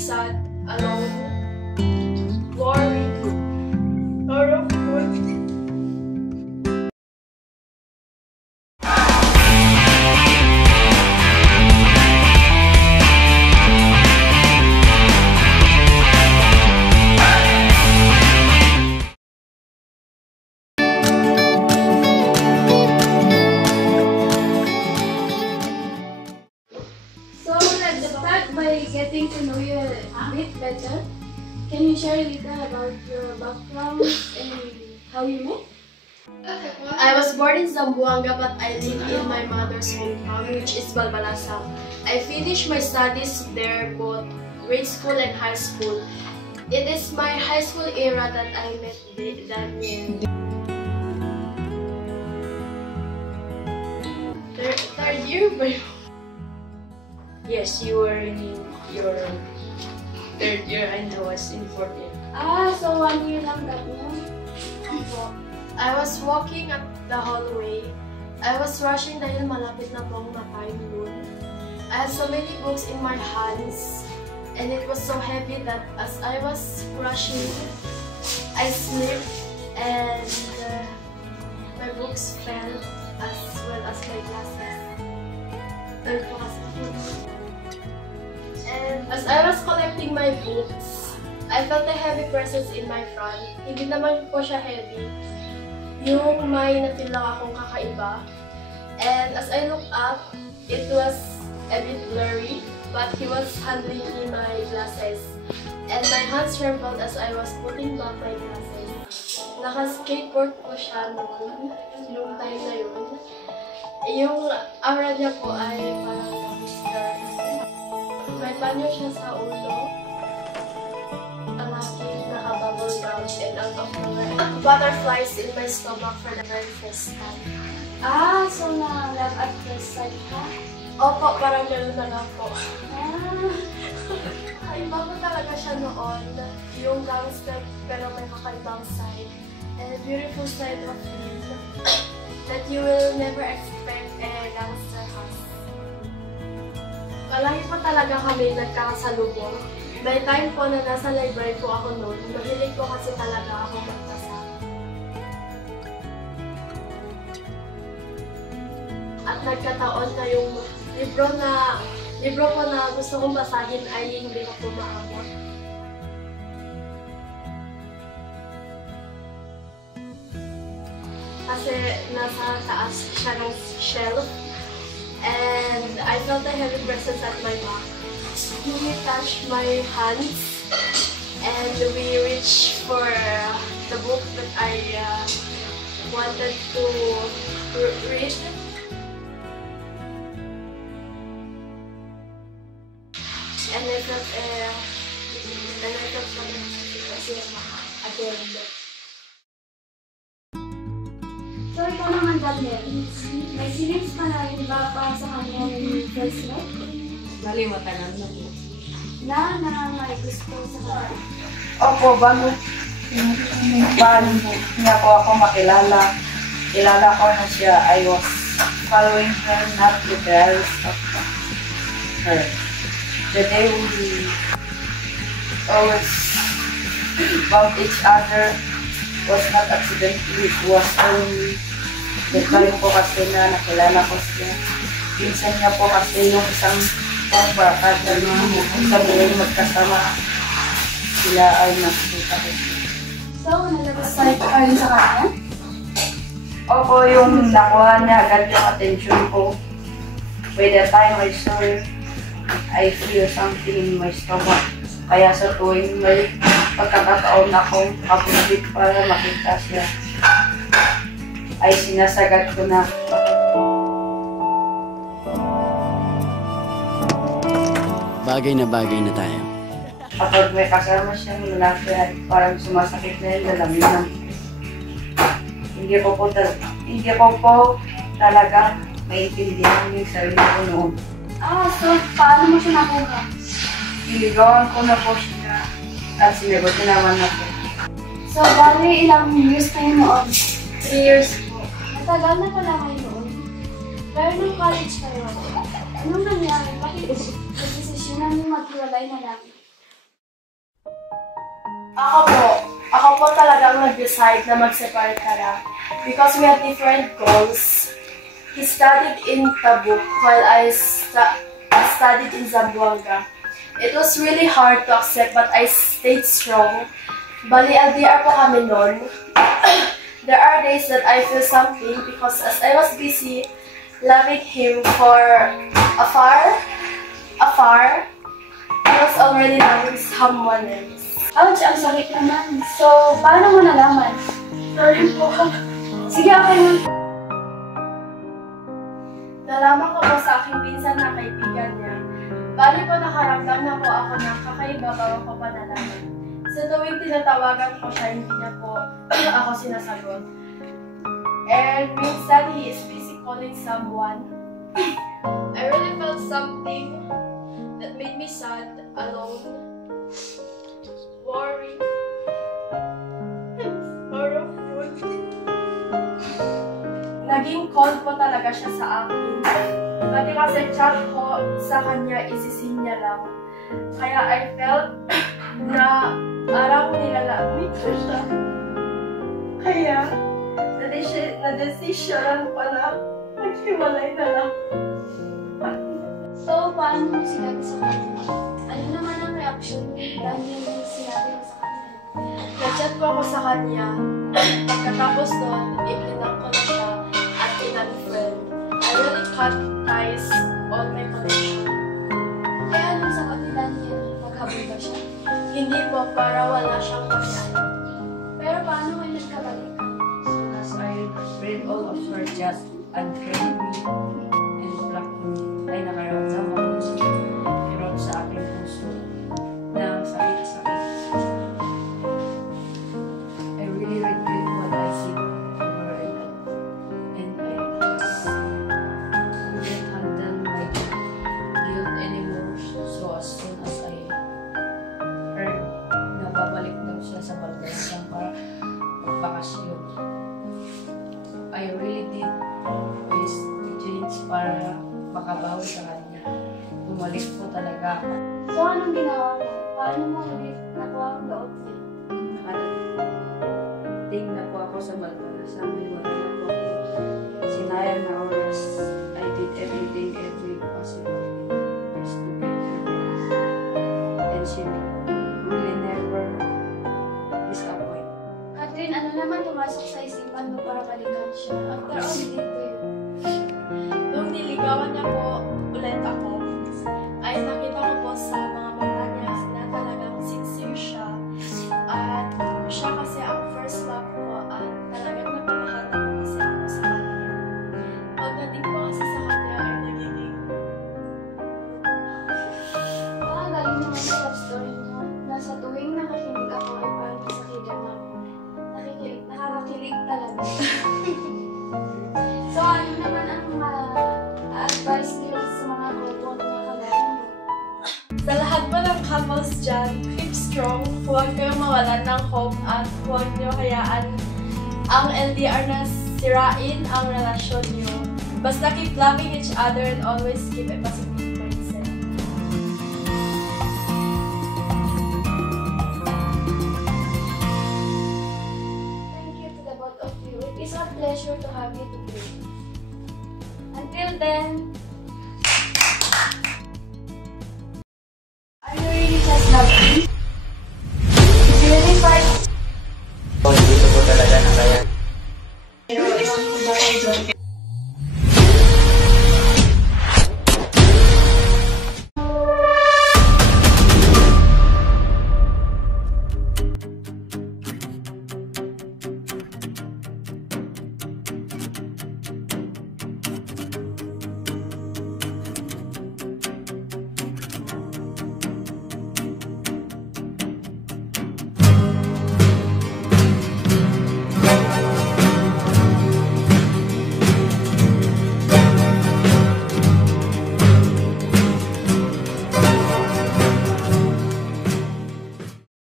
sad, alone, worried, horrible. By getting to know you a bit better, can you share a little about your background and how you met? I was born in Zamboanga, but I live in my mother's hometown, which is Balbalasa. I finished my studies there, both grade school and high school. It is my high school era that I met Daniel. Third year? Yes, you were in your third year and I was in fourth year. Ah, so 1 year lang that mo? I was walking up the hallway. I was rushing dahil malapit na pong na-time noon. I had so many books in my hands and it was so heavy that as I was rushing, I slipped and my books fell as well as my glasses. And as I was collecting my books, I felt a heavy presence in my front. Hindi naman po siya heavy. Yung may na-feel lang akong kakaiba. And as I looked up, it was a bit blurry, but he was handling me my glasses. And my hands trembled as I was putting back my glasses. Naka-skateboard po siya noon, yung time na yun. Yung aura niya po ay parang gangster. May panyo siya sa ulo. Malaking naka-bubble gum and out of nowhere. Butterflies in my stomach for the very first time. Ah, so na-love at first sight ka? Opo, parang gano'n na lang po. Ah. Iba po talaga siya noon. Yung gangster pero may kakaibang side. And a beautiful side of him that you will never expect a gangster has. Palagi po talaga kami nagkakasalubong. May time po na nasa library po ako noon. Mahilig po kasi talaga ako magbasa. At nagkataon na yung libro po na gusto kong basahin ay hindi ko po maabot. Kasi nasa taas siya ng shelf. And I felt a heavy presence at my back. He touched my hands and we reached for the book that I wanted to read. And I felt again. So ikaw naman, Daniel, may feelings ka na rin ba para sa kanya yung first met? Nalimatanan na po. Na may gusto sa kanya? Opo, bago niya po ako makilala. Kilala ko na siya. I was following her, not literally of her. The day we always bump each other was not accidentally, it was only the time po kasi na nakilala ko siya. Pinsan niya po kasi yung isang pangbarkada na sabihin magkasama sila ay nakikita ko siya. So, nalabas-side ka rin sa kanya? Opo, yung nakuha niya agad yung attention ko. By the time I saw her, I feel something in my stomach. Kaya sa tuwing may pagkakataon akong kapulit para makita siya, ay sinasagad ko na. Bagay na tayo. Kapag may kasama siyang lalaki ay parang sumasakit na yung dalaminan. Hindi ko po talaga maintindihan yung sarili ko noon. Ah, so paano mo siya nakuha? Iligawan ko na po siya at sinagot naman ako. So, bali ilang years kayo noon? 3 years po. Matagal na pala kayo noon. Pero nung college kayo, anong nangyari? Bakit desisyonan mo maghiwalay na lang? Ako po talagang nag-decide na mag-separate ka na because we had different goals. He studied in Tabuk while I studied in Zamboanga. It was really hard to accept but I stayed strong. Bali, LDR po kami noon. There are days that I feel something because as I was busy loving him for afar, I was already loving someone else. Ouch, ang sakit naman. So, paano mo nalaman? Sorry po. Sige, okay na. Nalaman ko po sa aking pinsan na kaibigan niya. Bali po nakaramdam na po ako ng kakaiba bago ko pa nalaman. Sa tuwing tinatawagan ko siya, hindi niya po ako sinasagot. And minsan, he is busy calling someone. I really felt something that made me sad, alone, worried, sorrowful. Naging cold po talaga siya sa akin. Pati kasi chat ko sa kanya, isisin niya lang. Kaya I felt na parang nilalamig ko siya. Kaya, na-desisyonan ko na maghiwalay na lang. So, paano mo sinabi sa kanya? Ano naman ang reaction dahil yung sinabi mo sa kanya? Nag-chat po ako sa kanya. Pagkatapos nun, iblinang ko na siya at in-unfriend. I really cut ties on my connection. Kaya anong sagot ni Daniel? Maghabol ba siya? Hindi po, para wala siyang pakialam. Pero paano kayo nagkabalikan? As I read all of her chat, unfriend me and block me, ay nakaramdam ako sa kirot sa aking puso ng sakit-sakit. I really regret what I did to her and I just couldn't handle my guilt anymore. So as soon as I heard na babalik daw siya sa Balbasang para magpakasyon, I really did ways to change para makabawi sa kanya. Bumalik po talaga ako. So, anong ginawa mo? Paano mo ulit nakuha ang loob niya? Nakadating na po ako sa Balbasang. Wala na po ako. Sinayang na oras. I did everything, every possible just to get her back. And she really never disappoint. Catherine, ano naman tumasok sa isipan mo para balikan siya? After all, dito yun. Nung niligawan niya po ulit ako, ay nakita ko po sa mga mata niya na talagang sincere siya. At siya kasi ang first love ko at talagang napamahal na po kasi ako sa kanya. Pagdating ko kasi sa kanya ay nagiging Galing naman sa love story mo. Nasa tuwing nakakinig ako ay parang nasakigan ako. Nakakakilig talaga. So, ano naman ang advice nila sa mga couple na kalala mo? sa lahat po ng couples dyan, keep strong, huwag kayong mawalan ng hope at huwag niyo hayaan ang LDR na sirain ang relasyon niyo. Basta keep loving each other and always keep a positive mindset. Thank you to the both of you. It is a pleasure to have you today. Until then,